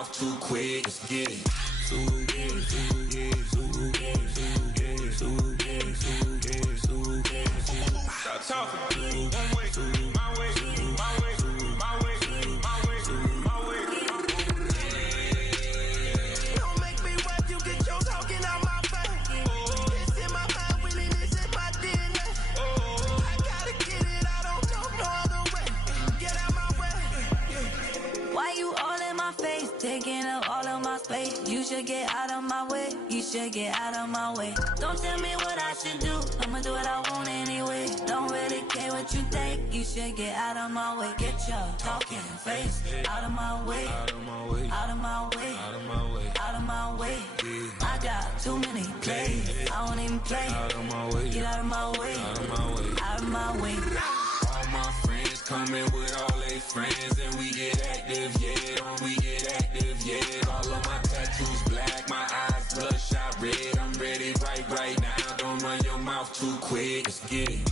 mouth too quick. Let's get it. Stop talking. One way, my way, my way, my way, my way, my way. Don't make me wet, you get your talking out my face. It's in my mind, really, this is my DNA. I gotta get it, I don't know no other way. Get out my way. Why you all in my face, taking up all of my space? You should get out of my way, you should get out of my way. Don't tell me what I should do, I'ma do what I want anyway. Don't really care what you think, you should get out of my way. Get your talking face out of my way, out of my way, out of my way, out of my way, out of my way. I got too many plays, I don't even play. Out of my way, get out of my way, out of my way, out of my way. All my friends coming with all their friends, and we get active, yeah. Don't we get active, yeah. All of my tattoos black, my eyes bloodshot red. I'm ready right now. Don't run your mouth too quick. Let's get it.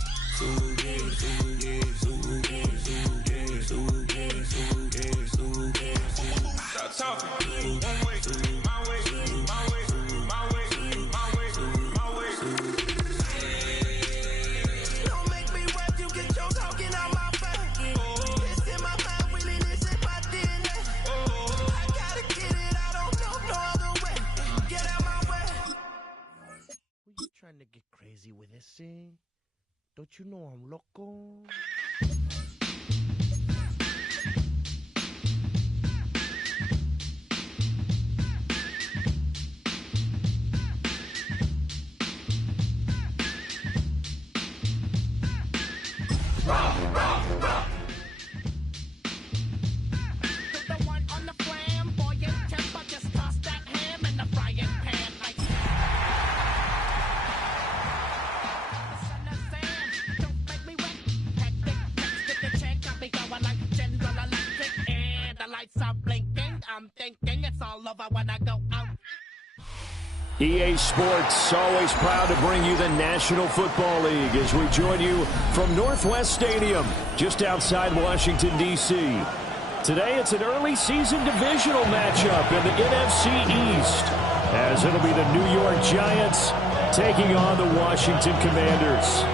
Stop talking. One way, my way, my way, my way, my way, my way. Don't make me wet, you get your talking out my face. It's in my mind, really, this is my DNA. I gotta get it, I don't know no other way. Get out my way. Were you trying to get crazy with this thing? Don't you know I'm loco? EA Sports, always proud to bring you the National Football League as we join you from Northwest Stadium, just outside Washington, D.C. Today, it's an early season divisional matchup in the NFC East, as it'll be the New York Giants taking on the Washington Commanders.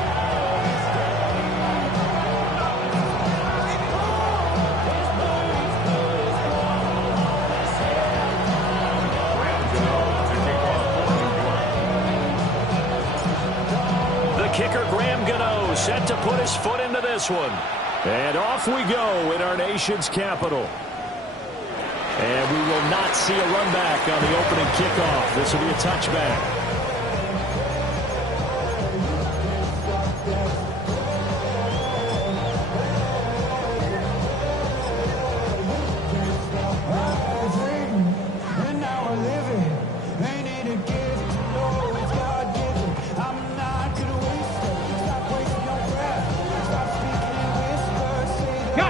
Set to put his foot into this one. And off we go in our nation's capital. And we will not see a run back on the opening kickoff. This will be a touchback.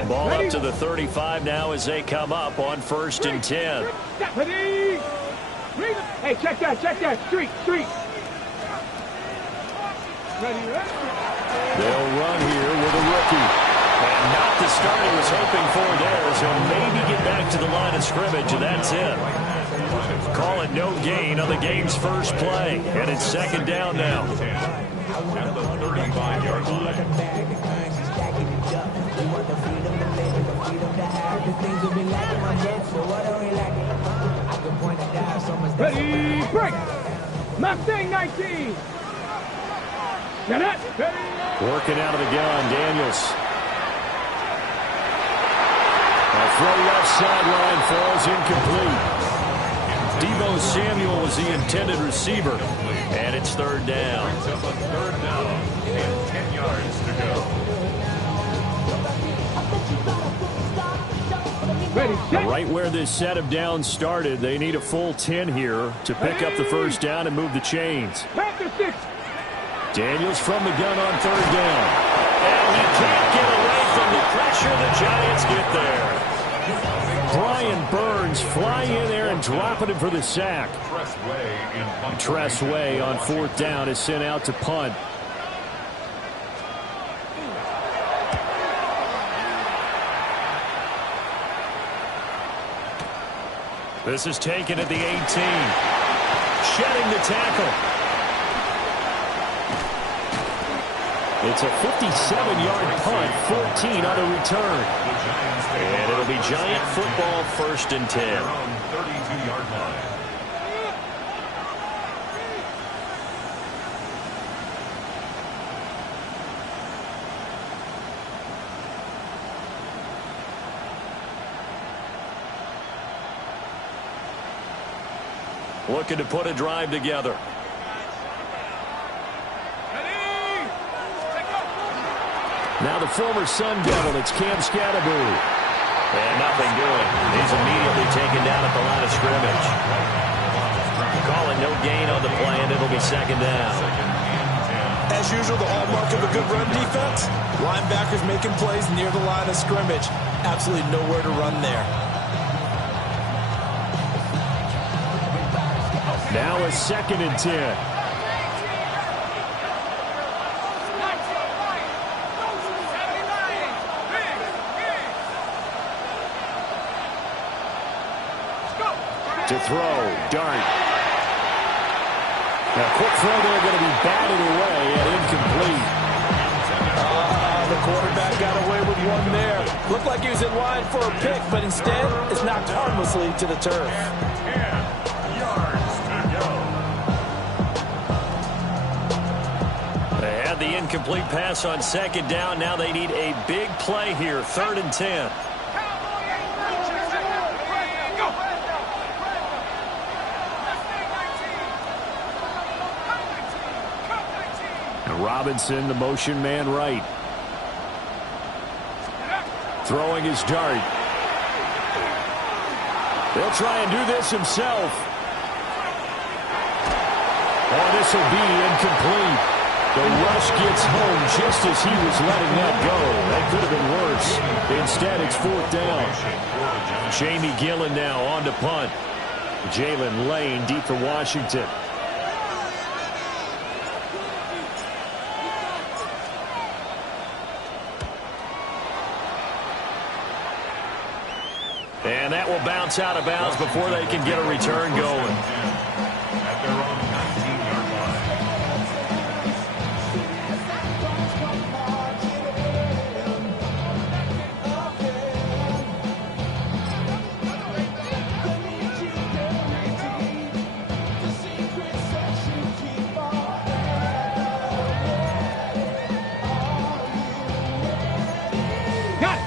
Ball up to the 35 now as they come up on 1st and 10. Hey, check that. Street. Ready. They'll run here with a rookie. And not the start he was hoping for there. So maybe get back to the line of scrimmage, and that's it. Call it no gain on the game's first play. And it's 2nd down now. At the 35-yard line. Ready, break! Mustang 19! Get it! Ready! Working out of the gun, Daniels. A throw left sideline falls incomplete. Deebo Samuel was the intended receiver, and it's 3rd down. Third down and 10 yards to go. Right where this set of downs started, they need a full 10 here to pick up the 1st down and move the chains. Daniels from the gun on 3rd down. And he can't get away from the pressure. The Giants get there. Brian Burns flying in there and dropping him for the sack. Tress Way on 4th down is sent out to punt. This is taken at the 18. Shedding the tackle. It's a 57-yard punt, 14 on the return. And it'll be Giant football, 1st and 10. 32-yard line. Looking to put a drive together. Now the former Sun Devil, it's Cam Scatterbury. And nothing doing. He's immediately taken down at the line of scrimmage. Calling no gain on the play, and it'll be 2nd down. As usual, the hallmark of a good run defense, linebackers making plays near the line of scrimmage. Absolutely nowhere to run there. Now a 2nd and 10. To throw, Dart. Now, quick throw there, going to be batted away and incomplete. The quarterback got away with one there. Looked like he was in line for a pick, but instead, it's knocked harmlessly to the turf. 10 yards to go. They had the incomplete pass on 2nd down. Now they need a big play here, 3rd and 10. Robinson, the motion man right. Throwing his Dart. He'll try and do this himself. Oh, this will be incomplete. The rush gets home just as he was letting that go. That could have been worse. Instead, it's 4th down. Jamie Gillen now on to punt. Jalen Lane deep for Washington. And that will bounce out of bounds before they can get a return going. At their own 19-yard line.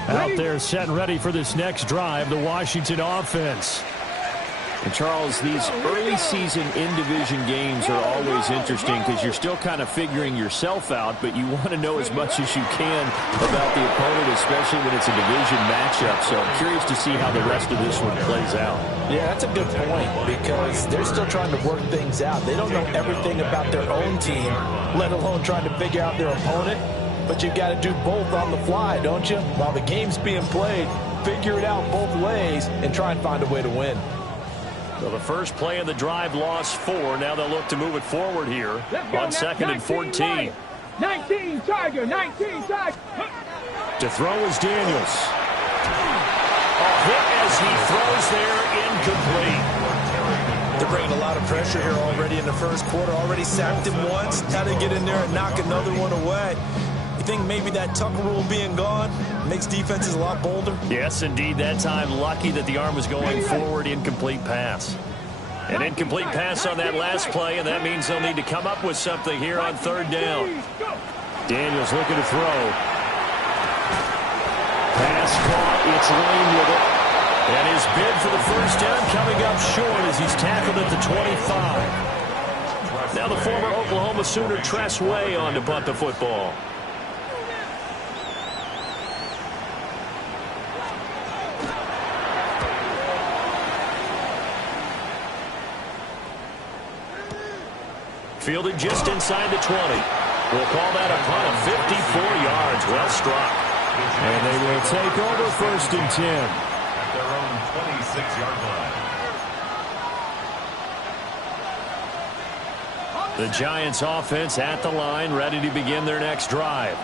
Out there set and ready for this next drive, the Washington offense. And Charles, these early season in-division games are always interesting because you're still kind of figuring yourself out, but you want to know as much as you can about the opponent, especially when it's a division matchup. So I'm curious to see how the rest of this one plays out. Yeah, that's a good point because they're still trying to work things out. They don't know everything about their own team, let alone trying to figure out their opponent. But you've got to do both on the fly, don't you? While the game's being played, figure it out both ways and try and find a way to win. So the first play of the drive lost 4. Now they'll look to move it forward here on 2nd and 14. 19 Tiger, 19 Tiger. To throw is Daniels. A hit as he throws there, incomplete. They're bringing a lot of pressure here already in the first quarter. Already sacked him once. Now they get in there and knock another one away. You think maybe that Tucker rule being gone makes defenses a lot bolder? Yes, indeed. That time, lucky that the arm was going forward. Incomplete pass. An incomplete pass on that last play, and that means they'll need to come up with something here on 3rd down. Daniels looking to throw. Pass caught. It's Lane with it. And his bid for the first down coming up short as he's tackled at the 25. Now the former Oklahoma Sooner Tress Way on to punt the football. Fielded just inside the 20. We'll call that a punt of 54 yards. Well struck. And they will take over 1st and 10. At their own 26-yard line. The Giants offense at the line, ready to begin their next drive.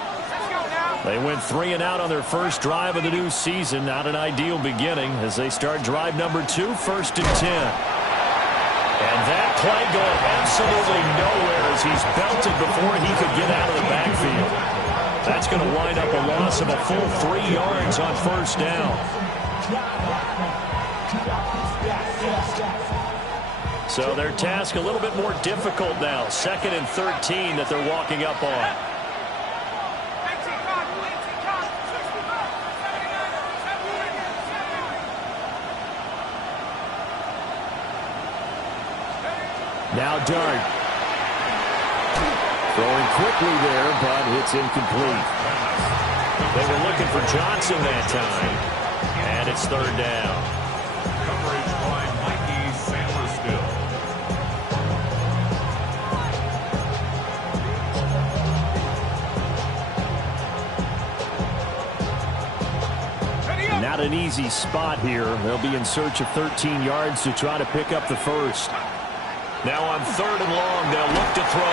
They went 3 and out on their first drive of the new season. Not an ideal beginning as they start drive number 2, 1st and 10. And that play going absolutely nowhere as he's belted before he could get out of the backfield. That's going to wind up a loss of a full 3 yards on 1st down. So their task a little bit more difficult now. 2nd and 13 that they're walking up on. Now Dart. Throwing quickly there, but it's incomplete. They were looking for Johnson that time. And it's 3rd down. Coverage by Mikey Sandlerstill. Not an easy spot here. They'll be in search of 13 yards to try to pick up the first. Now on 3rd and long, they'll look to throw.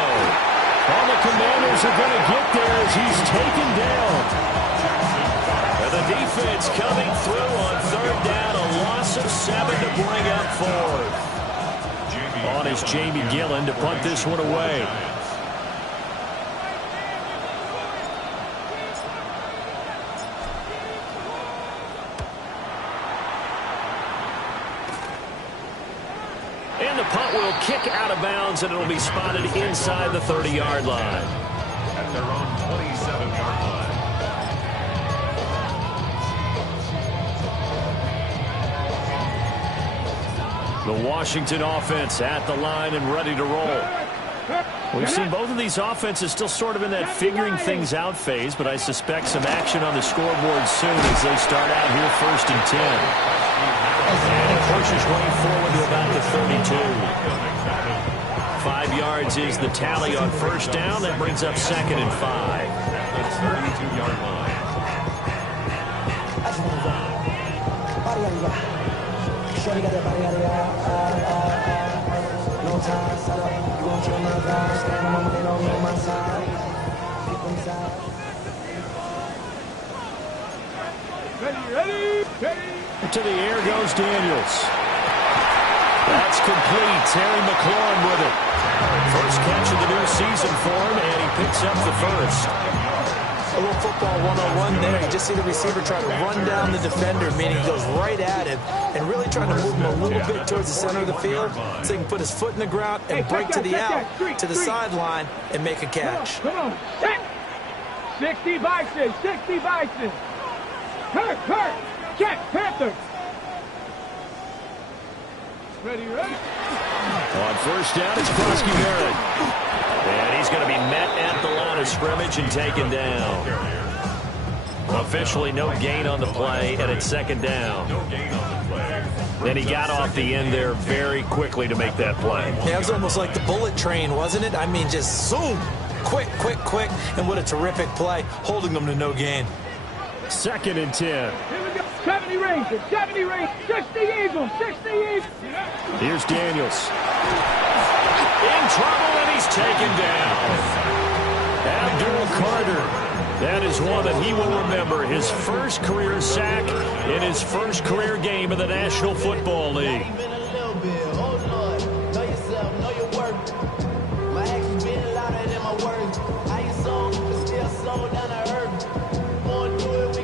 All the Commanders are going to get there as he's taken down. And the defense coming through on 3rd down. A loss of 7 to bring up 4th. On is Jamie Gillen to punt this one away. And the punt will kick out of bounds, and it'll be spotted inside the 30-yard line. At their own 27-yard line. The Washington offense at the line and ready to roll. We've seen both of these offenses still sort of in that figuring things out phase, but I suspect some action on the scoreboard soon as they start out here 1st and 10. And it pushes way forward to about the 32. 5 yards is the tally on 1st down. That brings up 2nd and 5. The 32-yard line. To the air goes Daniels. That's complete. Terry McLaurin with it. First catch of the new season for him, and he picks up the first. A little football 101 there. You just see the receiver try to run down the defender, meaning he goes right at him and really trying to move him a little bit towards the center of the field so he can put his foot in the ground and break to the out, to the sideline, and make a catch. Come on. 60 Bison. 60 Bison. Hurt. Check. Panther. Ready. On 1st down, it's Krosky Barrett. And he's going to be met at the line of scrimmage and taken down. Officially no gain on the play, and it's 2nd down. Then he got off the end there very quickly to make that play. Yeah, it was almost like the bullet train, wasn't it? I mean, just zoom. Quick. And what a terrific play, holding them to no gain. 2nd and 10. 70 Rangers, 60 Eagles, 60 Eagles. Here's Daniels. In trouble, and he's taken down. Abdul Carter. That is one that he will remember. His first career sack in his first career game in the National Football League.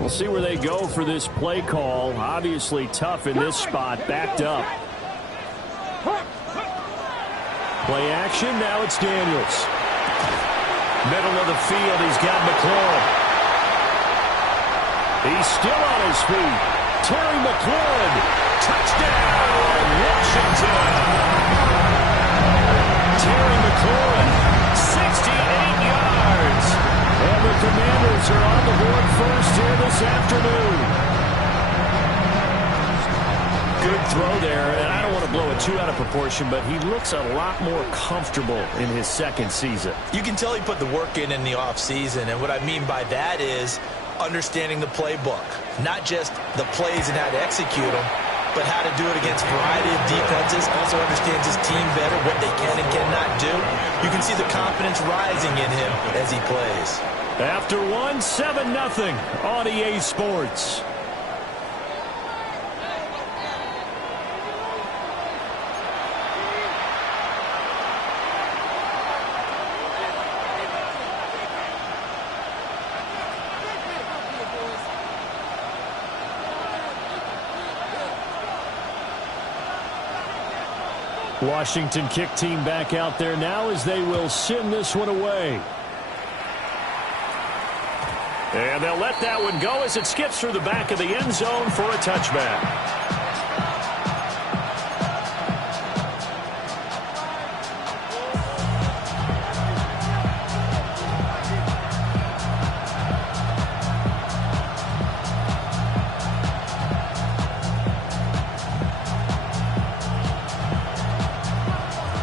We'll see where they go for this play call. Obviously tough in this spot, backed up. Play action, now it's Daniels. Middle of the field, he's got McLaurin. He's still on his feet. Terry McLaurin, touchdown, Washington. Terry McLaurin, 68 yards. And the Commanders are on the board first here this afternoon. Good throw there, and I don't want to blow it too out of proportion, but he looks a lot more comfortable in his 2nd season. You can tell he put the work in the offseason, and what I mean by that is understanding the playbook. Not just the plays and how to execute them, but how to do it against a variety of defenses. Also understands his team better, what they can and cannot do. You can see the confidence rising in him as he plays. After one, 7-0 on EA Sports. Washington kick team back out there now as they will send this one away. And they'll let that one go as it skips through the back of the end zone for a touchback.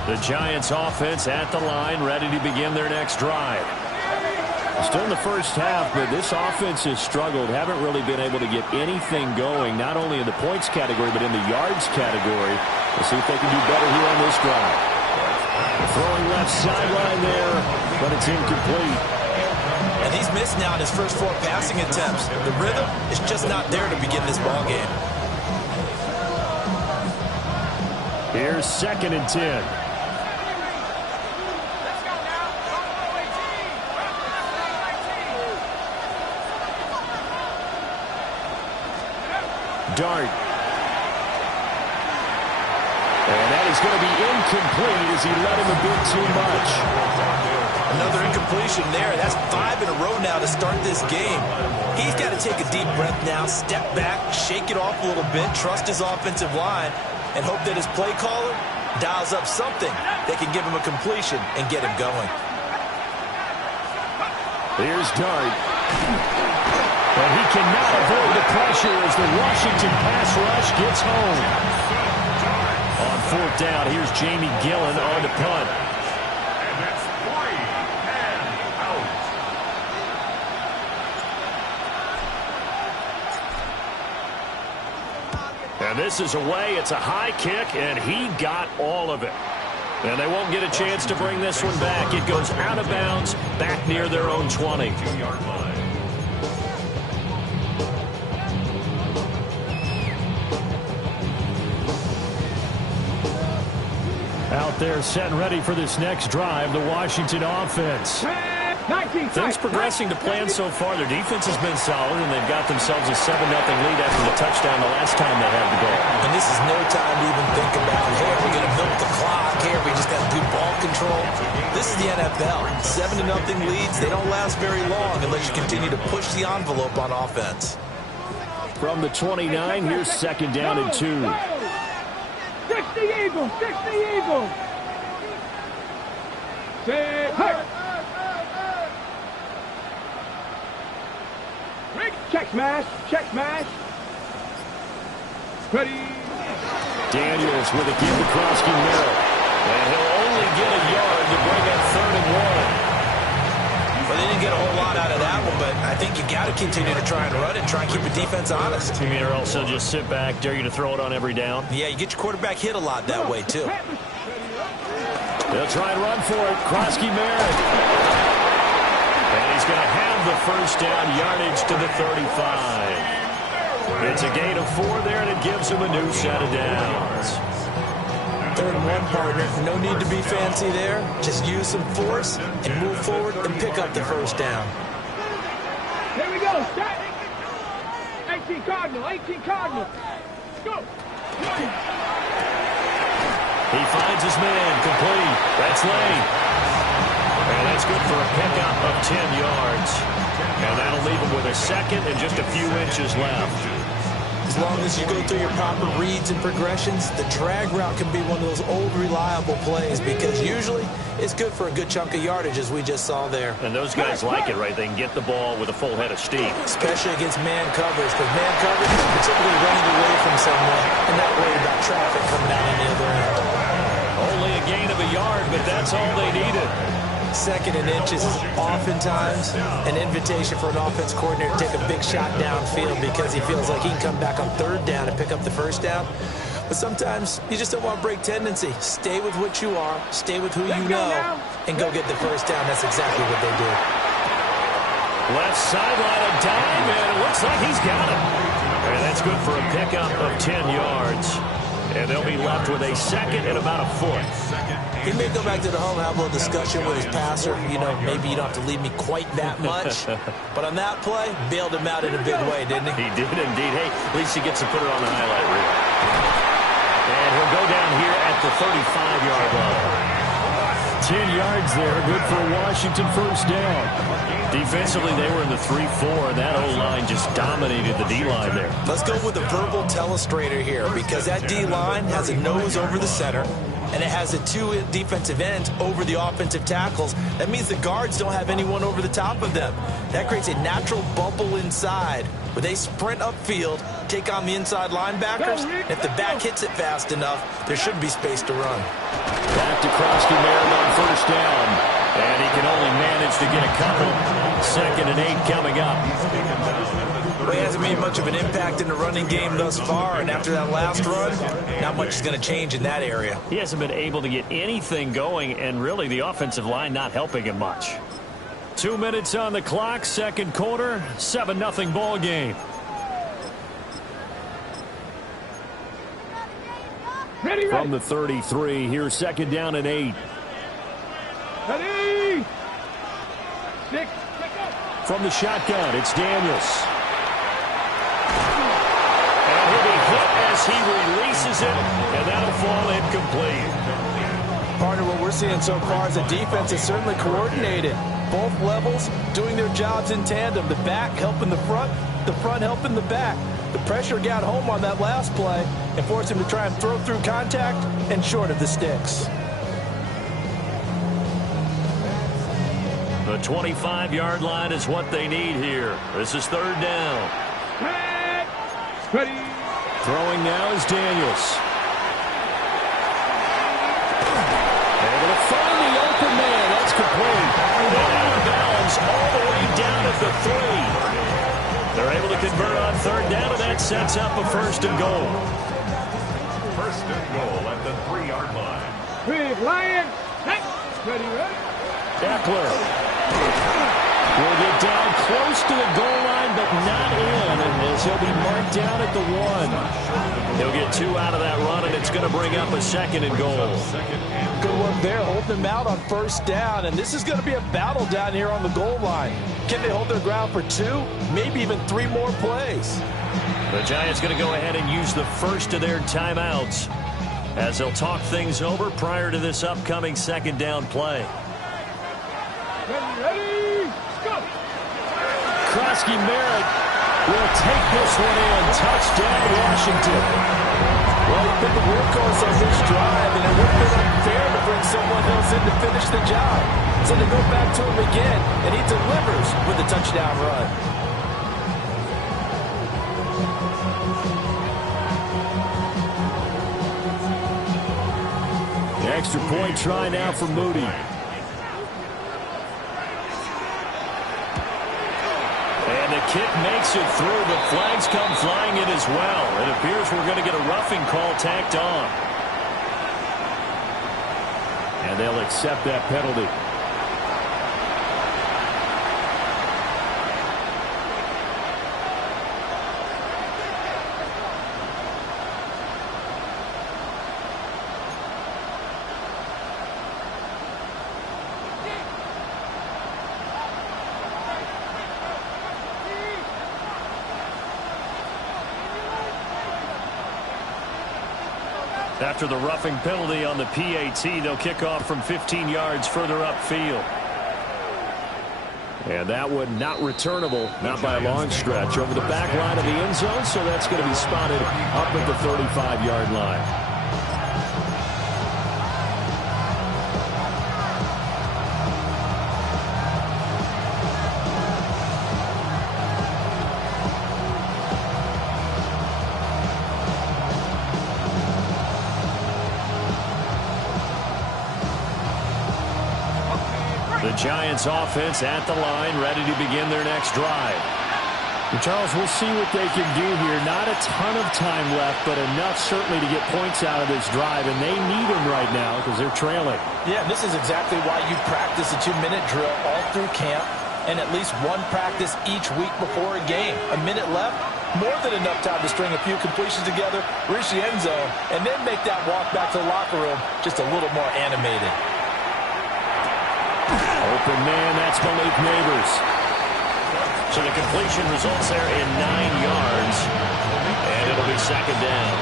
The Giants offense at the line, ready to begin their next drive. Still in the first half, but this offense has struggled. Haven't really been able to get anything going, not only in the points category, but in the yards category. We'll see if they can do better here on this drive. Throwing left sideline there, but it's incomplete. And he's missed now in his first 4 passing attempts. The rhythm is just not there to begin this ball game. Here's 2nd and 10. Dart. And that is going to be incomplete as he let him a bit too much. Another incompletion there. That's 5 in a row now to start this game. He's got to take a deep breath now, step back, shake it off a little bit, trust his offensive line, and hope that his play caller dials up something that can give him a completion and get him going. Here's Dart. And he cannot avoid the pressure as the Washington pass rush gets home. On 4th down, here's Jamie Gillen on the punt. And it's 3 and out. And this is away. It's a high kick, and he got all of it. And they won't get a chance to bring this one back. It goes out of bounds back near their own 20. 2-yard line. Out there set and ready for this next drive, the Washington offense. Things progressing to plan so far. Their defense has been solid, and they've got themselves a 7-0 lead after the touchdown the last time they had the ball. And this is no time to even think about, hey, we're going to milk the clock here. We just got to do ball control. This is the NFL. 7-0 leads, they don't last very long unless you continue to push the envelope on offense. From the 29, here's 2nd down and 2. 60 Eagles! 60 Eagles! Say, hey! Check smash! Check smash! Ready! Daniels with a give to Krosky Merritt. And he'll only get a yard to bring up 3rd and 1. Well, they didn't get a whole lot out of that one, but I think you got to continue to try and run it, try and keep the defense honest. You mean, or else they'll just sit back, dare you to throw it on every down? Yeah, you get your quarterback hit a lot that way, too. They'll try and run for it. Krosky Merritt. And he's going to have the 1st down, yardage to the 35. It's a gain of 4 there, and it gives him a new set of downs. 3rd and 1, partner. No need to be fancy there. Just use some force and move forward and pick up the 1st down. Here we go. Start. 18 Cardinal. 18 Cardinal. Go. He finds his man. Complete. That's Lane. And that's good for a pickup of 10 yards. And that'll leave him with a 2nd and just a few inches left. As long as you go through your proper reads and progressions, the drag route can be one of those old reliable plays because usually it's good for a good chunk of yardage as we just saw there. And those guys like it, right? They can get the ball with a full head of steam. Especially against man coverage, because man coverage is typically running away from someone and not worried about traffic coming out on the other end. Only a gain of a yard, but that's all they needed. 2nd and inches is oftentimes an invitation for an offense coordinator to take a big shot downfield because he feels like he can come back on 3rd down and pick up the 1st down. But sometimes you just don't want to break tendency. Stay with what you are, stay with who you know, and go get the 1st down. That's exactly what they did. Left sideline, a dive, and it looks like he's got it. And that's good for a pickup of 10 yards. And they'll be left with a second and about a foot. He may go back to the home and have a little discussion with his passer. You know, maybe you don't have to leave me quite that much. But on that play, bailed him out in a big way, didn't he? He did indeed. Hey, at least he gets to put it on the highlight reel. And he'll go down here at the 35-yard line. 10 yards there, good for a Washington first down. Defensively, they were in the 3-4, and that O-line just dominated the D-line there. Let's go with the verbal telestrator here, because that D-line has a nose over the center, and it has the two defensive ends over the offensive tackles. That means the guards don't have anyone over the top of them. That creates a natural bubble inside where they sprint upfield, take on the inside linebackers. If the back hits it fast enough, there should be space to run. Back to Krosky-Merritt on first down, and he can only manage to get a couple. 2nd and 8 coming up. Well, he hasn't made much of an impact in the running game thus far, and after that last run, not much is going to change in that area. He hasn't been able to get anything going, and really the offensive line not helping him much. 2 minutes on the clock, second quarter, 7-0 ball game. Ready, From the 33, here's 2nd down and 8. Ready. 6. From the shotgun, it's Daniels. And he'll be hit as he releases it, and that'll fall incomplete. Partner, what we're seeing so far is the defense is certainly coordinated. Both levels doing their jobs in tandem. The back helping the front helping the back. The pressure got home on that last play and forced him to try and throw through contact and short of the sticks. The 25-yard line is what they need here. This is 3rd down. Ready. Throwing now is Daniels. Able to find the open man. That's complete. And out of bounds all the way down at the 3. They're able to convert on 3rd down, and that sets up a 1st and goal. 1st and goal at the 3-yard line. Big Lion. Ready. Eckler will get down close to the goal line, but not in, as he'll be marked down at the 1. He'll get 2 out of that run, and it's going to bring up a 2nd and goal. Good work there, holding them out on 1st down, and this is going to be a battle down here on the goal line. Can they hold their ground for 2, maybe even 3 more plays? The Giants going to go ahead and use the first of their timeouts as they'll talk things over prior to this upcoming 2nd down play. Ready. Go. Krosky-Merritt will take this one in. Touchdown, Washington. Well, you've been the workhorse on this drive, and it would have been unfair to bring someone else in to finish the job. So they go back to him again, and he delivers with a touchdown run. The extra point try now for Moody. And the kick makes it through, but flags come flying in as well. It appears we're going to get a roughing call tacked on. And they'll accept that penalty. After the roughing penalty on the PAT, they'll kick off from 15 yards further upfield. And that one not returnable, not by a long stretch, over the back line of the end zone, so that's going to be spotted up at the 35-yard line. The Giants offense at the line, ready to begin their next drive. And Charles, we'll see what they can do here. Not a ton of time left, but enough certainly to get points out of this drive, and they need them right now because they're trailing. Yeah, this is exactly why you practice a 2-minute drill all through camp. and at least one practice each week before a game. A minute left, more than enough time to string a few completions together, reach the end zone, and then make that walk back to the locker room just a little more animated. Open man, that's Malik Neighbors. So the completion results there in 9 yards, and it'll be second down.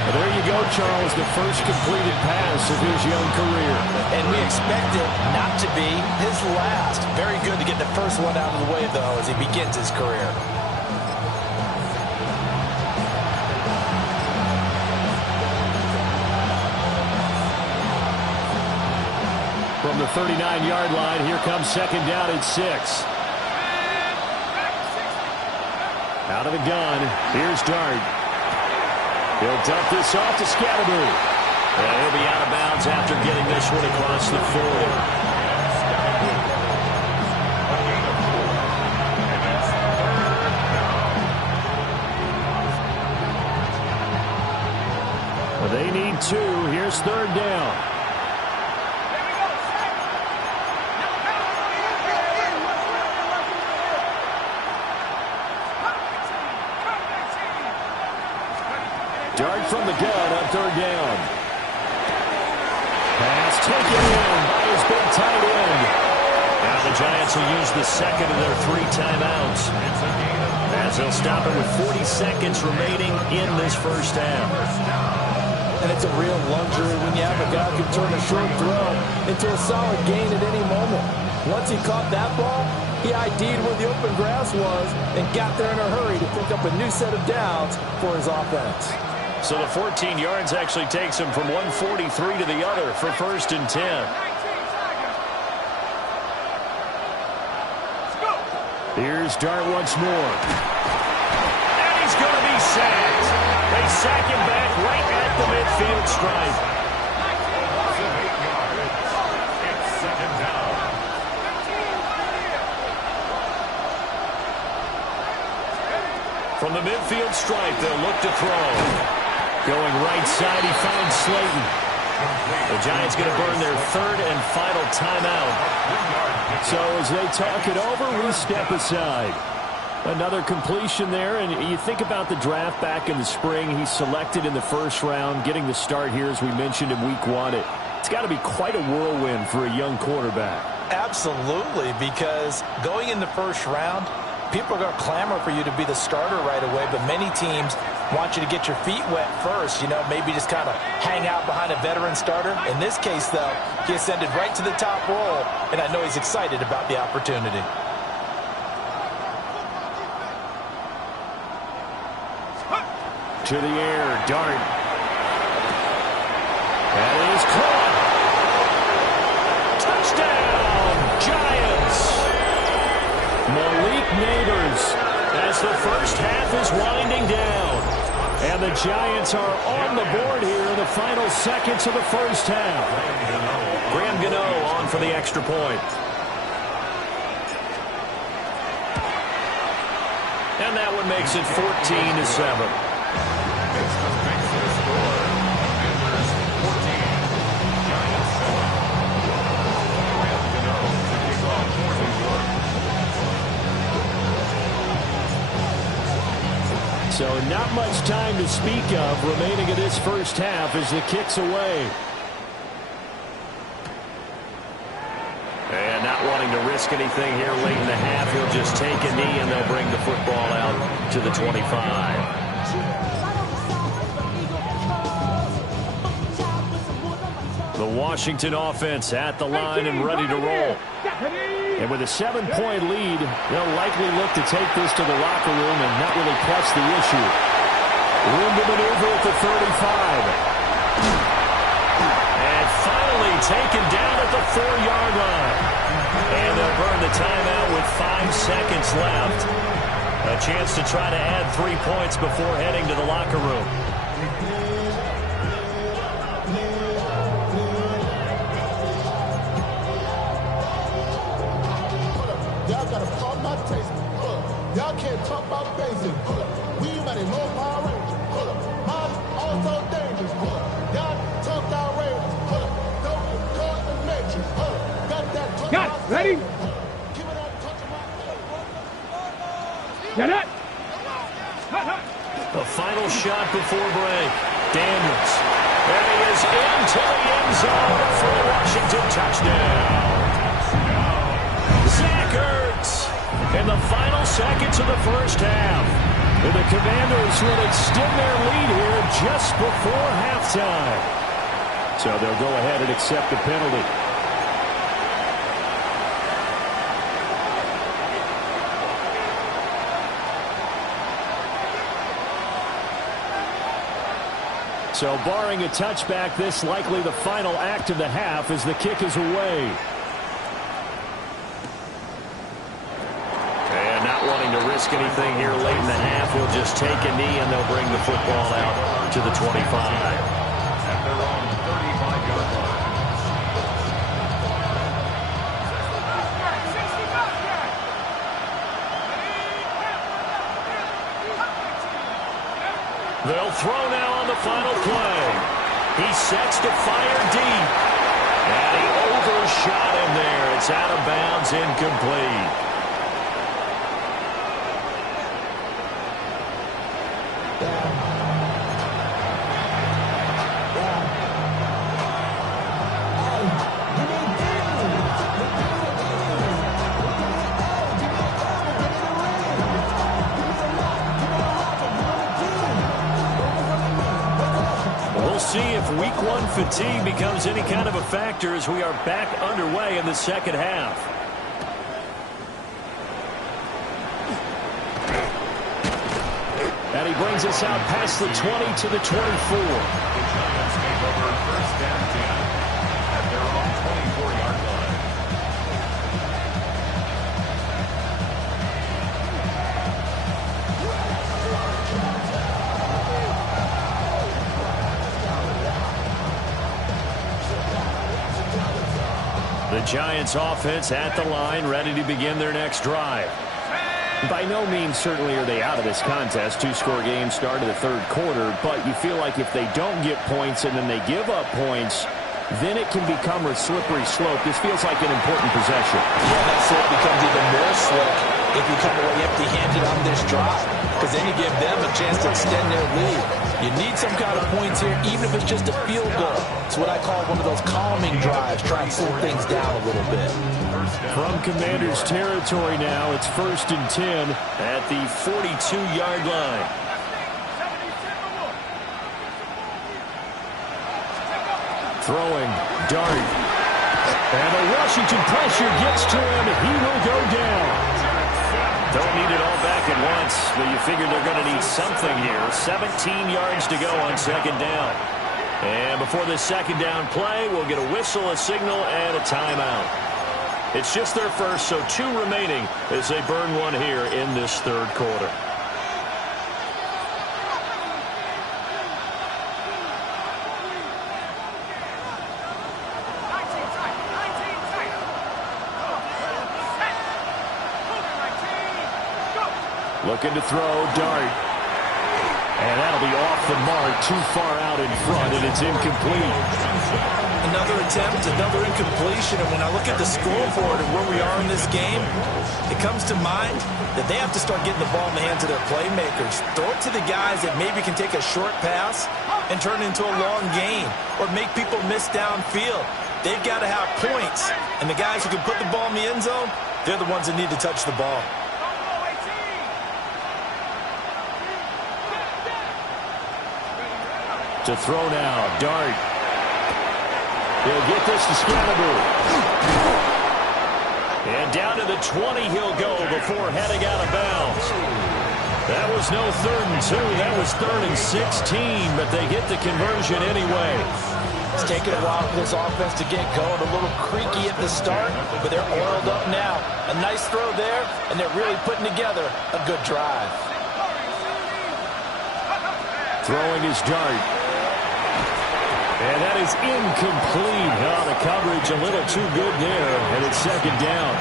Well, there you go, Charles, the first completed pass of his young career. And we expect it not to be his last. Very good to get the first one out of the way, though, as he begins his career. From the 39-yard line, here comes second down at 6. Out of the gun, here's Dart. He'll dump this off to Scatterby. And he'll be out of bounds after getting this one across the 40. Well, they need 2. Here's third down. Dart from the gun on third down. Pass taken in by his big tight end. Now the Giants will use the second of their 3 timeouts, as they'll stop it with 40 seconds remaining in this first half. And it's a real luxury when you have a guy who can turn a short throw into a solid gain at any moment. Once he caught that ball, he ID'd where the open grass was and got there in a hurry to pick up a new set of downs for his offense. So the 14 yards actually takes him from 143 to the other for first and 10. Here's Dart once more. And he's going to be sacked. They sack him back right at the midfield stripe. From the midfield stripe, they'll look to throw. Going right side, he finds Slayton. The Giants going to burn their third and final timeout. So as they talk it over, we step aside. Another completion there, and you think about the draft back in the spring. He's selected in the first round, getting the start here, as we mentioned, in week 1. It's got to be quite a whirlwind for a young quarterback. Absolutely, because going in the first round, people are going to clamor for you to be the starter right away, but many teams want you to get your feet wet first, maybe just kind of hang out behind a veteran starter. In this case, though, he ascended right to the top role, and I know he's excited about the opportunity. To the air, Dart. That is caught. Touchdown, Giants. Malik Neighbors, as the first half is winding down. And the Giants are on the board here in the final seconds of the first half. Graham Gano on for the extra point. And that one makes it 14-7. So not much time to speak of remaining in this first half as the kick's away. And not wanting to risk anything here late in the half, he'll just take a knee and they'll bring the football out to the 25. The Washington offense at the line and ready to roll. And with a 7-point lead, they'll likely look to take this to the locker room and not really press the issue. Room to maneuver at the 35. And finally taken down at the 4-yard line. And they'll burn the timeout with 5 seconds left. A chance to try to add 3 points before heading to the locker room. Y'all can't talk about basic. We mighty low power rangers. Mine also dangerous. Y'all talk outrageous. Don't call the matrix. Got that. Got ready. Keep it on touching zone for a Washington touchdown. Zach Ertz in the final seconds of the first half. And the Commanders will extend their lead here just before halftime. So they'll go ahead and accept the penalty. So barring a touchback, this likely the final act of the half as the kick is away. And not wanting to risk anything here late in the half, he'll just take a knee and they'll bring the football out to the 25. At their own 35-yard line. They'll throw now on the final play. He sets to fire deep. And he overshot him there. It's out of bounds, incomplete. See if week one fatigue becomes any kind of a factor as we are back underway in the second half. And he brings us out past the 20 to the 24. The Giants take over first and 10 at their own 24-yard line. The Giants offense at the line, ready to begin their next drive. By no means certainly are they out of this contest. Two-score game start of the third quarter, but you feel like if they don't get points and then they give up points, then it can become a slippery slope. This feels like an important possession. Yeah, that slope becomes even more slick if you come away empty-handed on this drive, because then you give them a chance to extend their lead. You need some kind of points here, even if it's just a field goal. It's what I call one of those calming drives, try and slow things down a little bit. From Commanders territory now, it's 1st and 10 at the 42-yard line. Throwing, dart. And the Washington pressure gets to him. He will go down. Don't need it all back at once, but you figure they're going to need something here. 17 yards to go on second down. And before this second down play, we'll get a whistle, a signal, and a timeout. It's just their first, so 2 remaining as they burn one here in this third quarter. Looking to throw, dart. And that'll be off the mark, too far out in front, and it's incomplete. Another attempt, another incompletion, and when I look at the scoreboard and where we are in this game, it comes to mind that they have to start getting the ball in the hands of their playmakers. Throw it to the guys that maybe can take a short pass and turn it into a long gain or make people miss downfield. They've got to have points, and the guys who can put the ball in the end zone, they're the ones that need to touch the ball. To throw now, dart. He'll get this to Scatterby. And down to the 20 he'll go before heading out of bounds. That was no 3rd and 2. That was 3rd and 16, but they get the conversion anyway. It's taken a while for this offense to get going. A little creaky at the start, but they're oiled up now. A nice throw there, and they're really putting together a good drive. Throwing his dart. And that is incomplete. Oh, the coverage a little too good there, and it's second down.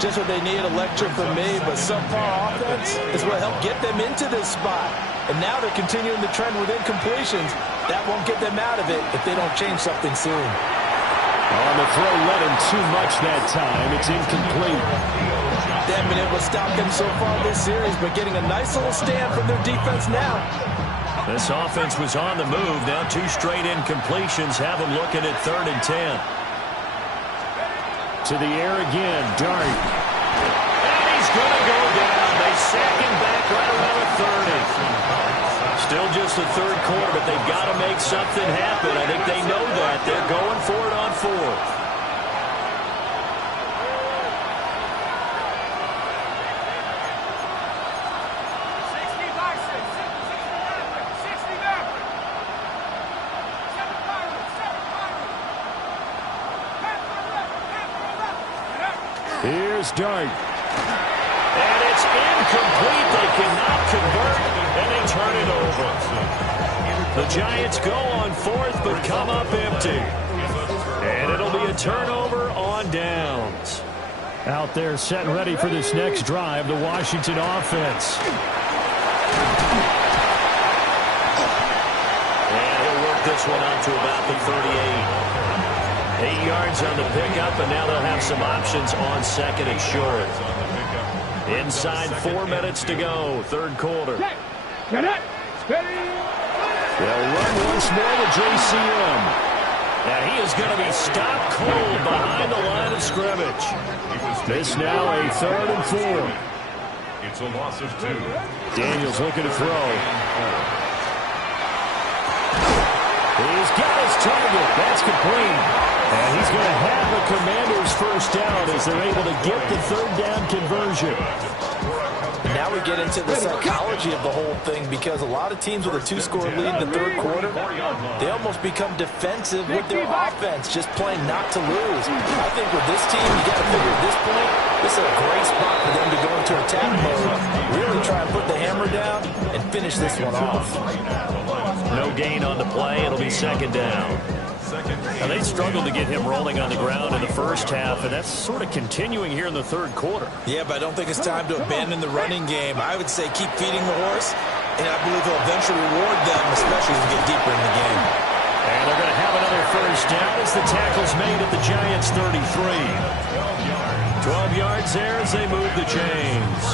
Just what they need, a lecture from me, but subpar offense is what helped get them into this spot. And now they're continuing the trend with incompletions. That won't get them out of it if they don't change something soon. On the throw, led him too much that time. It's incomplete. They haven't been able to stop them so far this series, but getting a nice little stand from their defense now. This offense was on the move. Now 2 straight incompletions have them looking at 3rd and 10. To the air again, Dart. And he's going to go down. They sack him back right around the 30. Still just the 3rd quarter, but they've got to make something happen. I think they know that. They're going for it on 4th. Here's Dart. And it's incomplete. They cannot convert, and they turn it over. The Giants go on 4th, but come up empty. And it'll be a turnover on downs. Out there set and ready for this next drive, the Washington offense. And he'll work this one out to about the 38. 8 yards on the pickup, and now they'll have some options on 2nd and short. Inside 4 minutes to go, 3rd quarter. Get it. Steady. They'll run once more to JCM. And he is going to be stopped cold behind the line of scrimmage. This now a 3rd and 4. It's a loss of 2. Daniels looking to throw. He's got his target. That's complete. And he's going to have the Commanders' first down as they're able to get the 3rd down conversion. Now we get into the psychology of the whole thing, because a lot of teams with a 2-score lead in the 3rd quarter, they almost become defensive with their offense, just playing not to lose. I think with this team, you got to figure at this point, this is a great spot for them to go into attack mode, really try and put the hammer down and finish this one off. No gain on the play. It'll be 2nd down. Now, they struggled to get him rolling on the ground in the first half, and that's sort of continuing here in the 3rd quarter. Yeah, but I don't think it's time to abandon the running game. I would say keep feeding the horse, and I believe he'll eventually reward them, especially as we get deeper in the game. And they're going to have another first down as the tackle's made at the Giants' 33. 12 yards there as they move the chains.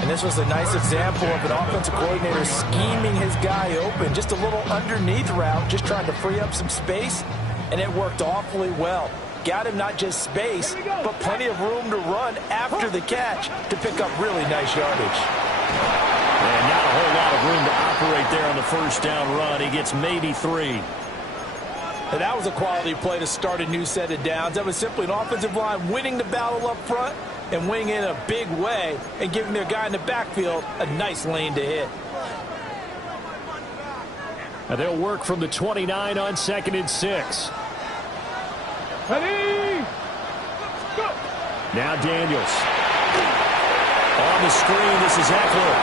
And this was a nice example of an offensive coordinator scheming his guy open. Just a little underneath route, just trying to free up some space, and it worked awfully well. Got him not just space, but plenty of room to run after the catch to pick up really nice yardage. And not a whole lot of room to operate there on the first down run. He gets maybe 3. And that was a quality play to start a new set of downs. That was simply an offensive line winning the battle up front and winning in a big way and giving their guy in the backfield a nice lane to hit. Now they'll work from the 29 on 2nd and 6. Ready. Go. Now Daniels. On the screen, this is Eckler.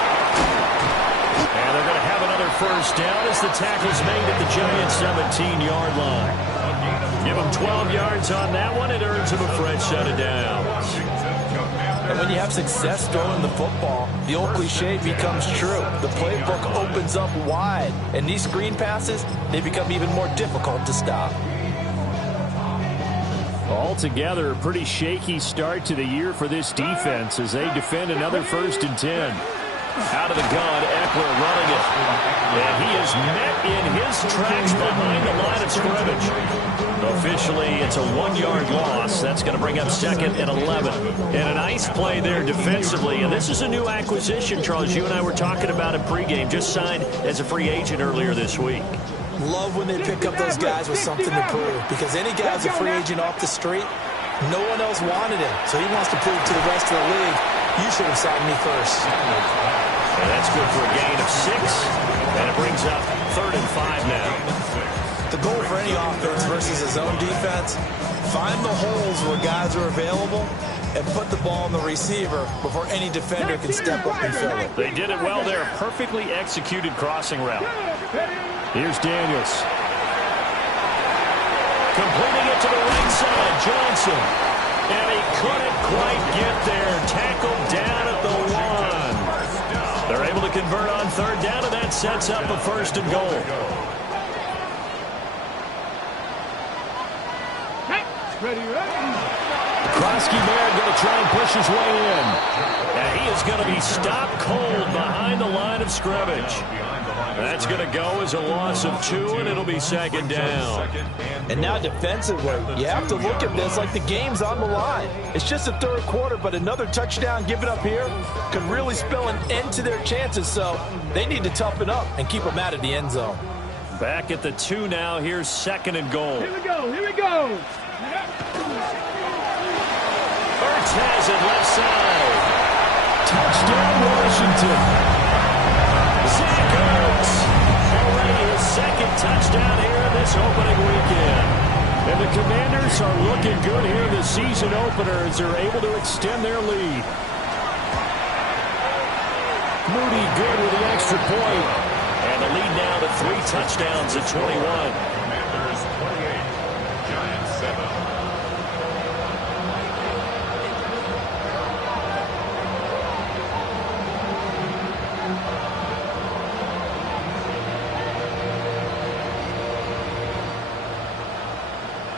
And they're going to have another first down as the tackle's made at the Giants' 17-yard line. Give them 12 yards on that one. It earns them a fresh set of downs. And when you have success throwing the football, the old cliche becomes true. The playbook opens up wide, and these screen passes, they become even more difficult to stop. Altogether, a pretty shaky start to the year for this defense as they defend another 1st and 10. Out of the gun, Eckler running it. And he is met in his tracks behind the line of scrimmage. Officially, it's a 1-yard loss. That's going to bring up 2nd and 11. And a nice play there defensively. And this is a new acquisition, Charles. You and I were talking about it pregame. Just signed as a free agent earlier this week. Love when they pick up those guys with something to prove, because any guy's a free agent off the street, no one else wanted him. So he wants to prove to the rest of the league, you should have signed me first. And that's good for a gain of 6. And it brings up 3rd and 5 now. The goal for any offense versus his own defense, find the holes where guys are available and put the ball on the receiver before any defender can step up and fill it. They did it well there. Perfectly executed crossing route. Here's Daniels. Completing it to the right side, Johnson. And he couldn't quite get there. Tackled down at the 1. They're able to convert on 3rd down, and that sets up a 1st and goal. Ready, ready. Krosky Baird going to try and push his way in. And he is going to be stopped cold behind the line of scrimmage. That's going to go as a loss of 2, and it'll be second down. And now defensively, you have to look at this like the game's on the line. It's just the third quarter, but another touchdown given up here could really spell an end to their chances, so they need to toughen up and keep them out of the end zone. Back at the 2 now. Here's second and goal. Here we go. Here we go. Ertz has it left side. Touchdown, Washington. Zach Ertz. Already his second touchdown here in this opening weekend. And the Commanders are looking good here in the season opener as they're able to extend their lead. Moody good with the extra point. And the lead now to 3 touchdowns at 21. Commanders 28, Giants 7.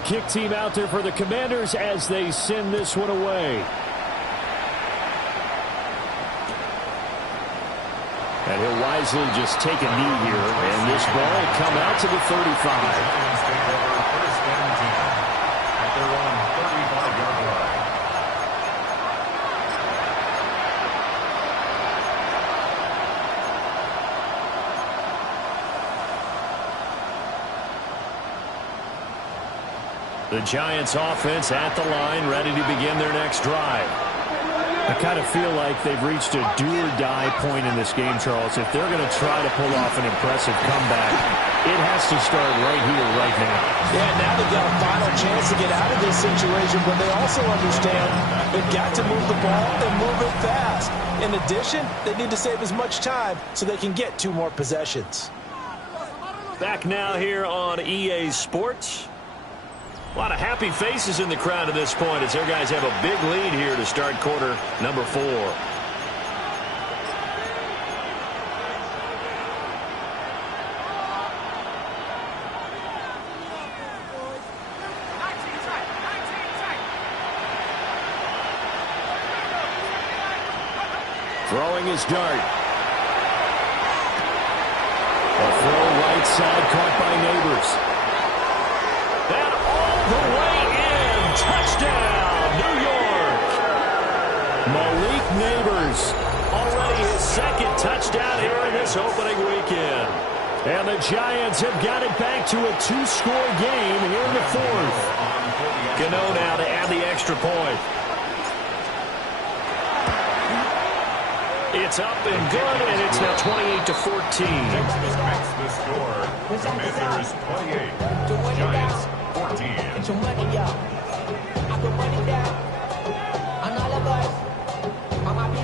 Kick team out there for the Commanders as they send this one away. And he'll wisely just take a knee here, and this ball will come out to the 35. First and 10 at their own 35-yard line. The Giants offense at the line, ready to begin their next drive. I kind of feel like they've reached a do-or-die point in this game, Charles. If they're going to try to pull off an impressive comeback, it has to start right here, right now. Yeah, now they've got a final chance to get out of this situation, but they also understand they've got to move the ball and move it fast. In addition, they need to save as much time so they can get 2 more possessions. Back now here on EA Sports. A lot of happy faces in the crowd at this point as their guys have a big lead here to start quarter number 4. Throwing his dart. A throw right side caught by Neighbors. And all the way in. Touchdown, New York. Malik Neighbors. Already his second touchdown here in this opening weekend. And the Giants have got it back to a 2-score game here in the 4th. Gano now to add the extra point. It's up and good, and it's now 28-14. Texas makes the score. Commanders 28, Giants 14.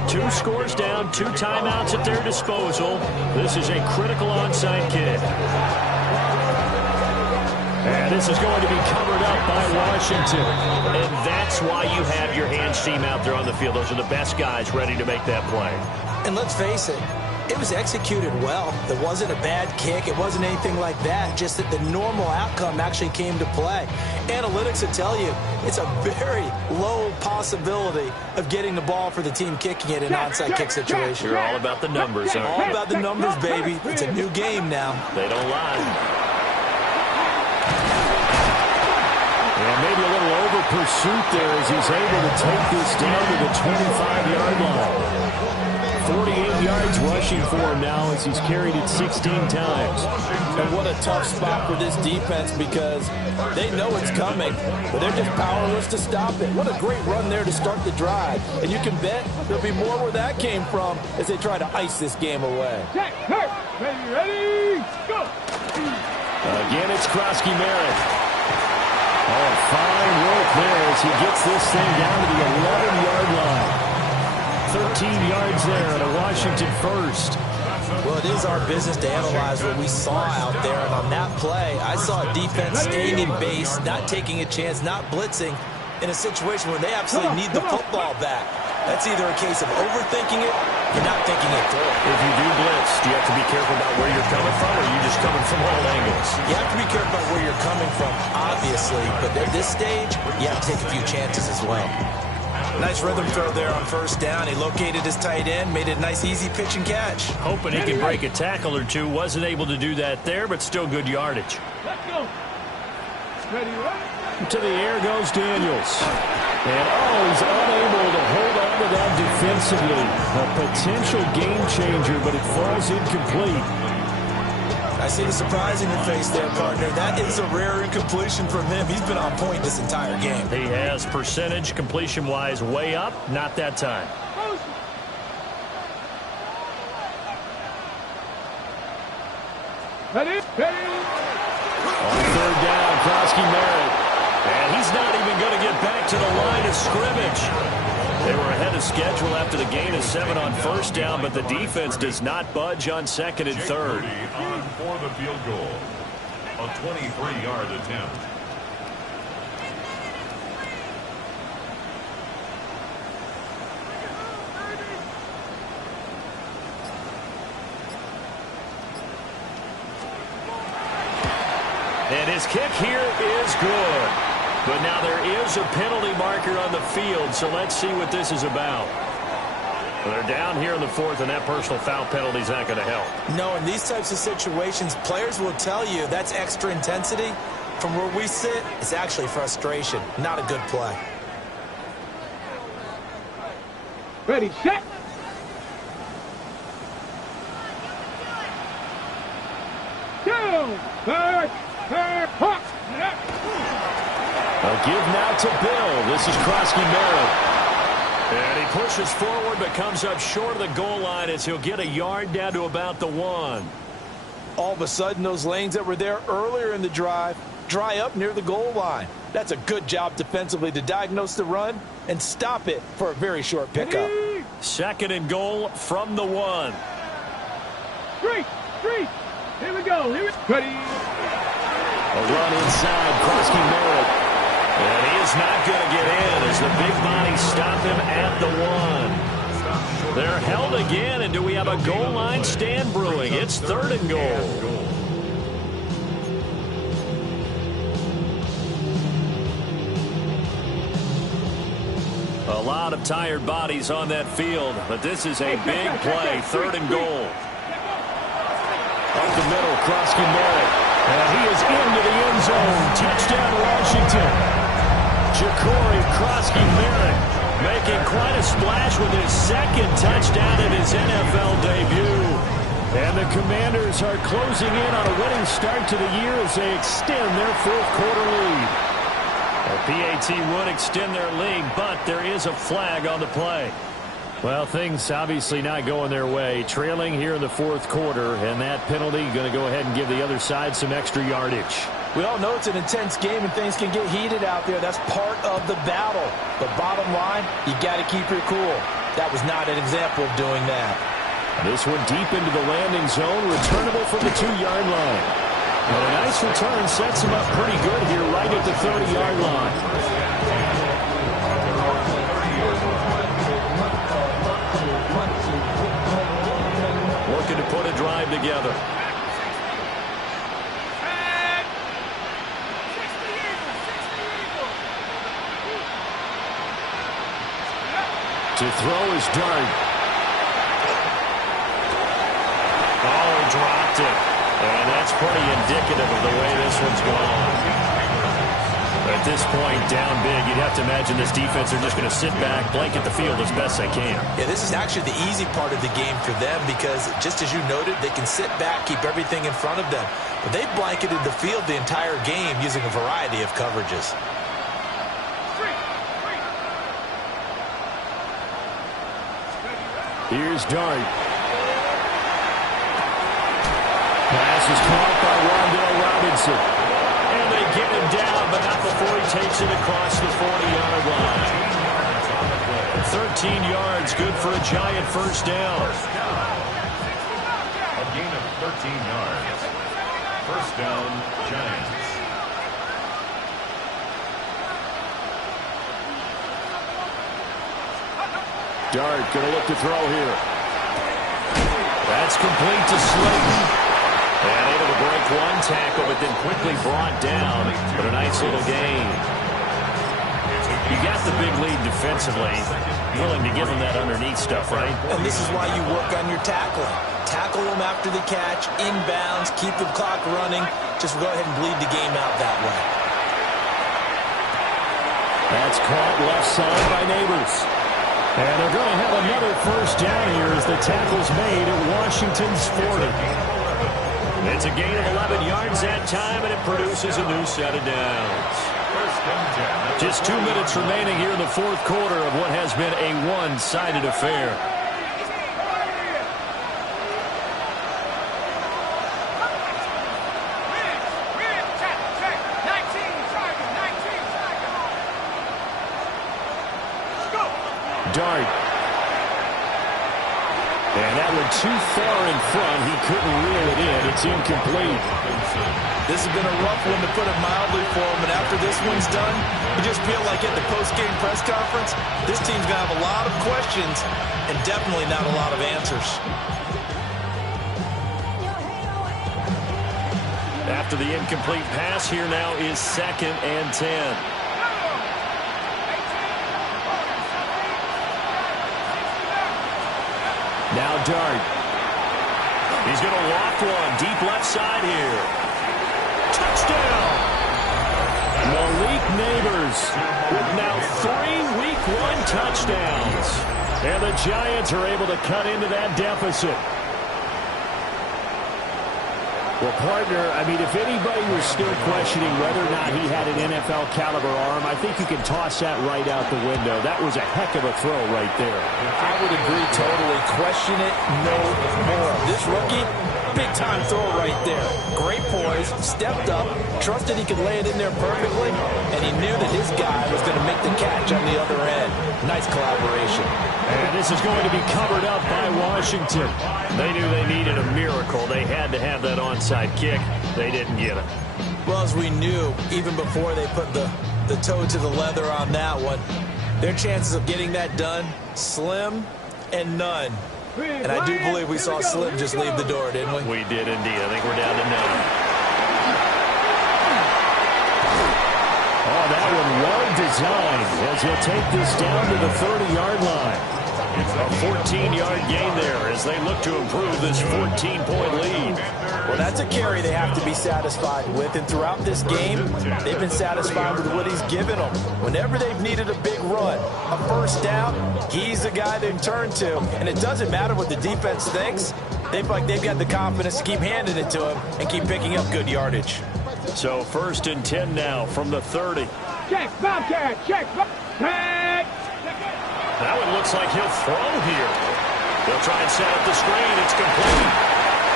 2 scores down, 2 timeouts at their disposal. This is a critical onside kick. And this is going to be covered up by Washington. And that's why you have your hands team out there on the field. Those are the best guys ready to make that play. And let's face it, it was executed well. It wasn't a bad kick. It wasn't anything like that. Just that the normal outcome actually came to play. Analytics will tell you it's a very low possibility of getting the ball for the team kicking it in an onside kick situation. You're all about the numbers, huh? All about the numbers, baby. It's a new game now. They don't lie. And maybe a little over pursuit there as he's able to take this down to the 25-yard line. 48 yards rushing for him now as he's carried it 16 times. And what a tough spot for this defense because they know it's coming, but they're just powerless to stop it. What a great run there to start the drive. And you can bet there'll be more where that came from as they try to ice this game away. Ready, go! Again, it's Krosky-Merritt. Oh, fine work there as he gets this thing down to the 11-yard line. 13 yards there at a Washington first. Well, it is our business to analyze what we saw out there. And on that play, I saw a defense staying in base, not taking a chance, not blitzing in a situation where they absolutely need the football back. That's either a case of overthinking it or not thinking it through. If you do blitz, do you have to be careful about where you're coming from, or are you just coming from all angles? You have to be careful about where you're coming from, obviously. But at this stage, you have to take a few chances as well. Nice rhythm throw there on first down. He located his tight end, made it a nice, easy pitch and catch. Hoping he can break a tackle or two. Wasn't able to do that there, but still good yardage. Let's go. Ready, right? To the air goes Daniels. And, he's unable to hold on to that defensively. A potential game changer, but it falls incomplete. I see the surprise in your face there, partner. That is a rare incompletion from him. He's been on point this entire game. He has percentage completion-wise way up. Not that time. Ready? On third down, Krosky Merritt. And he's not even going to get back to the line of scrimmage. They were ahead of schedule after the gain of 7 on first down, but the defense does not budge on second and third. On for the field goal. A 23-yard attempt. And his kick here is good. But now there is a penalty marker on the field, so let's see what this is about. Well, they're down here in the fourth, and that personal foul penalty is not going to help. No, in these types of situations, players will tell you that's extra intensity. From where we sit, it's actually frustration. Not a good play. Ready, set. Down. Back. Hawk. A give now to Bill. This is Krosky Merritt. And he pushes forward but comes up short of the goal line as he'll get a yard down to about the 1. All of a sudden, those lanes that were there earlier in the drive dry up near the goal line. That's a good job defensively to diagnose the run and stop it for a very short pickup. Second and goal from the 1. Three. Here we go. Ready. A run inside, Krosky Merritt. And he is not going to get in as the big bodies stop him at the 1. They're held again, and do we have a goal line stand brewing? It's third and goal. A lot of tired bodies on that field, but this is a big play, third and goal. Up the middle, Krosky Merritt. And he is into the end zone. Touchdown, Washington. Ja'Cory Krosky Merritt making quite a splash with his second touchdown in his NFL debut. And the Commanders are closing in on a winning start to the year as they extend their fourth quarter lead. A PAT would extend their lead, but there is a flag on the play. Well, things obviously not going their way. Trailing here in the fourth quarter, and that penalty going to go ahead and give the other side some extra yardage. We all know it's an intense game and things can get heated out there. That's part of the battle. But bottom line, you got to keep your cool. That was not an example of doing that. This one deep into the landing zone, returnable from the 2-yard line. And a nice return sets him up pretty good here right at the 30-yard line. Looking to put a drive together. To throw his dart. Oh, he dropped it. And that's pretty indicative of the way this one's gone. At this point, down big, you'd have to imagine this defense are just going to sit back, blanket the field as best they can. Yeah, this is actually the easy part of the game for them because, just as you noted, they can sit back, keep everything in front of them. But they've blanketed the field the entire game using a variety of coverages. Here's Dart. Pass is caught by Wan'Dale Robinson. And they get him down, but not before he takes it across the 40-yard line. 13 yards, good for a Giant first down. A gain of 13 yards. First down, Giants. Dart going to look to throw here. That's complete to Slayton. And able to break one tackle, but then quickly brought down. But a nice little gain. It's a You got the big lead defensively. Willing to give them that underneath stuff, right? And this is why you work on your tackling. Tackle them after the catch, inbounds, keep the clock running. Just go ahead and bleed the game out that way. That's caught left side by Neighbors. And they're going to have another first down here as the tackle's made at Washington's 40. It's a gain of 11 yards that time, and it produces a new set of downs. Just 2 minutes remaining here in the fourth quarter of what has been a one-sided affair. Dart. And that one too far in front. He couldn't reel it in. It's incomplete. This has been a rough one, to put it mildly, for him. And after this one's done, you just feel like at the post-game press conference, this team's going to have a lot of questions and definitely not a lot of answers. After the incomplete pass, here now is 2nd and 10. Now Dart. He's going to loft one deep left side here. Touchdown! Malik Neighbors with now 3 Week 1 touchdowns. And the Giants are able to cut into that deficit. Well, partner, I mean, if anybody was still questioning whether or not he had an NFL caliber arm, I think you can toss that right out the window. That was a heck of a throw right there. I would agree totally. Question it no more. This rookie, big-time throw right there. Great poise, stepped up, trusted he could lay it in there perfectly, and he knew that his guy was going to make the catch on the other end. Nice collaboration. And this is going to be covered up by Washington. They knew they needed a miracle. They had to have that onside kick. They didn't get it. Well, as we knew, even before they put the toe to the leather on that one, their chances of getting that done, slim and none. And I do believe we saw Slim just leave the door, didn't we? We did indeed. I think we're down to none. Oh, that one well designed as he'll take this down to the 30-yard line. A 14-yard gain there as they look to improve this 14-point lead. Well, that's a carry they have to be satisfied with. And throughout this game, they've been satisfied with what he's given them. Whenever they've needed a big run, a first down, he's the guy they turn to. And it doesn't matter what the defense thinks. They've got the confidence to keep handing it to him and keep picking up good yardage. So 1st and 10 now from the 30. Check, Bobcat, check, Bobcat. That one looks like he'll throw here. They'll try and set up the screen. It's complete.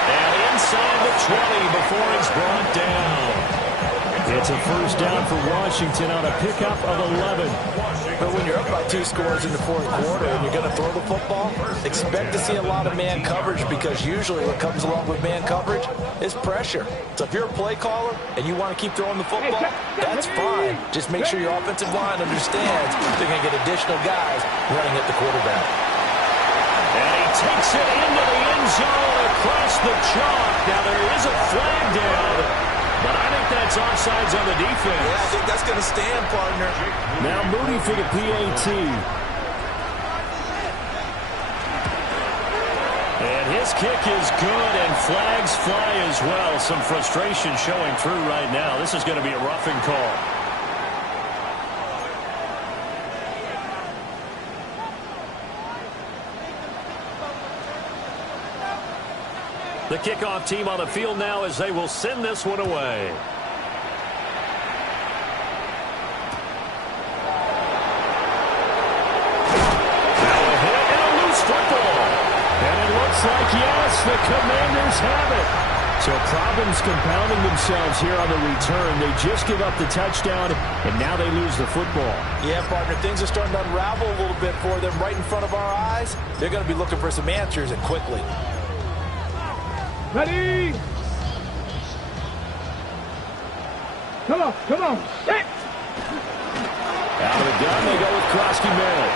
And inside the 20 before it's brought down. It's a first down for Washington on a pickup of 11. But when you're up by 2 scores in the fourth quarter and you're going to throw the football, expect to see a lot of man coverage, because usually what comes along with man coverage is pressure. So if you're a play caller and you want to keep throwing the football, that's fine. Just make sure your offensive line understands they're going to get additional guys running at the quarterback. And he takes it into the end zone across the chalk. Now there is a flag down, but I think that's offsides on the defense. Yeah, I think that's going to stand, partner. Now Moody for the PAT. And his kick is good, and flags fly as well. Some frustration showing through right now. This is going to be a roughing call. The kickoff team on the field now as they will send this one away. Now a hit and a loose football. And it looks like, yes, the Commanders have it. So problems compounding themselves here on the return. They just give up the touchdown, and now they lose the football. Yeah, partner, things are starting to unravel a little bit for them right in front of our eyes. They're going to be looking for some answers, and quickly. Ready? Come on, set! Out of the gun, they go with Krosky Merrill.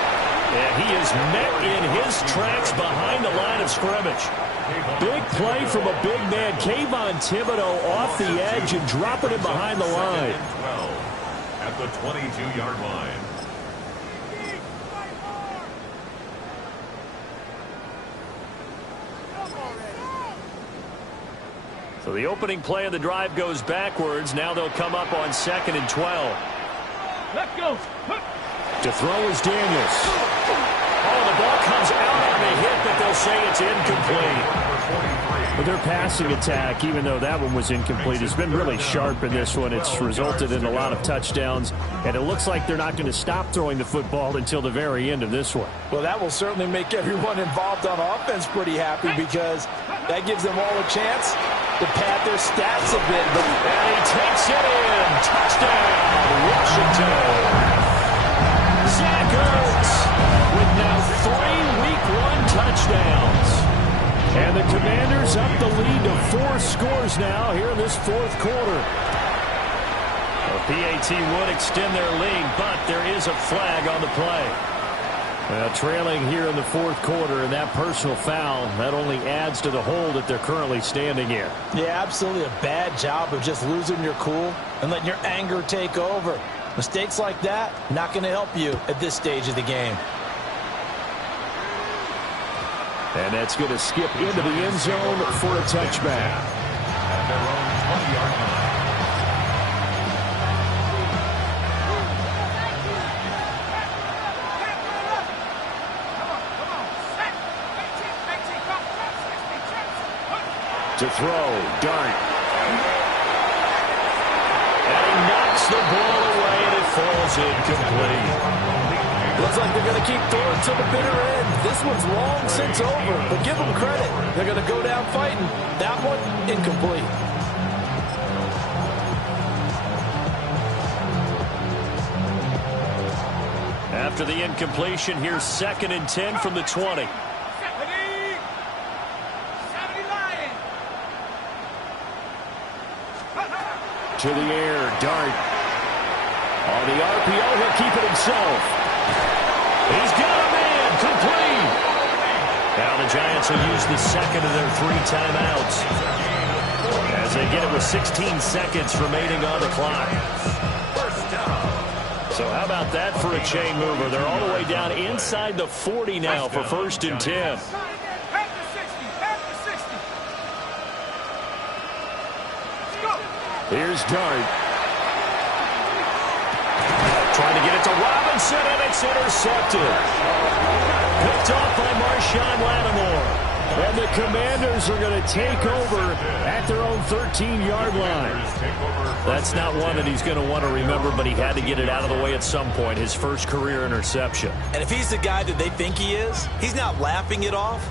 And he is met in his tracks behind the line of scrimmage. Big play from a big man. Kayvon Thibodeau off the edge and dropping it behind the line. At the 22-yard line. So the opening play of the drive goes backwards. Now they'll come up on 2nd and 12. Let's go. To throw is Daniels. Oh, the ball comes out on the hit, but they'll say it's incomplete. But their passing attack, even though that one was incomplete, has been really sharp in this one. It's resulted in a lot of touchdowns, and it looks like they're not going to stop throwing the football until the very end of this one. Well, that will certainly make everyone involved on offense pretty happy because that gives them all a chance to pad their stats a bit. And he takes it in. Touchdown, Washington. Zach Ertz with now 3 Week 1 touchdowns. And the Commanders up the lead to 4 scores now here in this 4th quarter. The PAT would extend their lead, but there is a flag on the play. Trailing here in the 4th quarter, and that personal foul, that only adds to the hole that they're currently standing in. Yeah, absolutely a bad job of just losing your cool and letting your anger take over. Mistakes like that, not going to help you at this stage of the game. And that's going to skip into the end zone for a touchback. At their own 20-yard line. To throw, Dart. And he knocks the ball away, and it falls incomplete. Looks like they're going to keep throwing to the bitter end. This one's long since over, but give them credit. They're going to go down fighting. That one, incomplete. After the incompletion, here's 2nd and 10 from the 20. To the air, Dart. On the RPO, he'll keep it himself. He's got a man, complete. Now the Giants will use the 2nd of their 3 timeouts as they get it with 16 seconds remaining on the clock. So how about that for a chain mover? They're all the way down inside the 40 now for 1st and 10. Here's Dart. Trying to get it to Robinson, and it's intercepted. Picked off by Marshawn Lattimore. And the Commanders are going to take over at their own 13-yard line. That's not one that he's going to want to remember, but he had to get it out of the way at some point, his first career interception. And if he's the guy that they think he is, he's not laughing it off,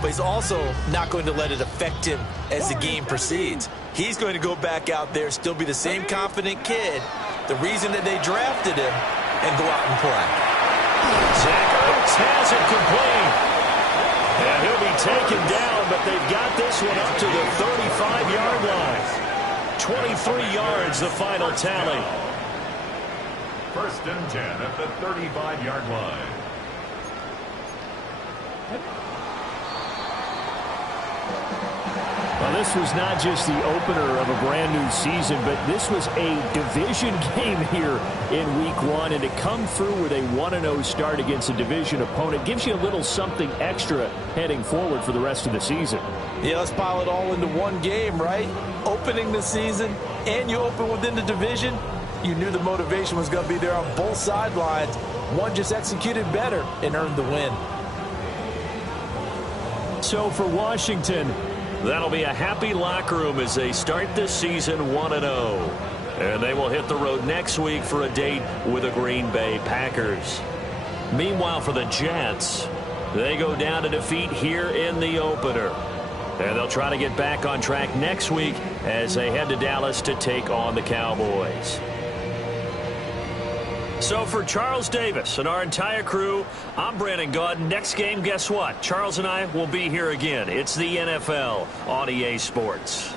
but he's also not going to let it affect him as the game proceeds. He's going to go back out there, still be the same confident kid, the reason that they drafted him, and go out and play. Zach Ertz has it complete. And he'll be taken down, but they've got this one up to the 35-yard line. 23 yards, the final tally. 1st and 10 at the 35-yard line. Well, this was not just the opener of a brand new season, but this was a division game here in Week 1, and to come through with a 1-0 start against a division opponent gives you a little something extra heading forward for the rest of the season. Yeah, let's pile it all into one game, right? Opening the season, and you open within the division. You knew the motivation was going to be there on both sidelines. One just executed better and earned the win. So for Washington, that'll be a happy locker room as they start this season 1-0. And they will hit the road next week for a date with the Green Bay Packers. Meanwhile, for the Jets, they go down to defeat here in the opener. And they'll try to get back on track next week as they head to Dallas to take on the Cowboys. So for Charles Davis and our entire crew, I'm Brandon Gaudin. Next game, guess what? Charles and I will be here again. It's the NFL on EA Sports.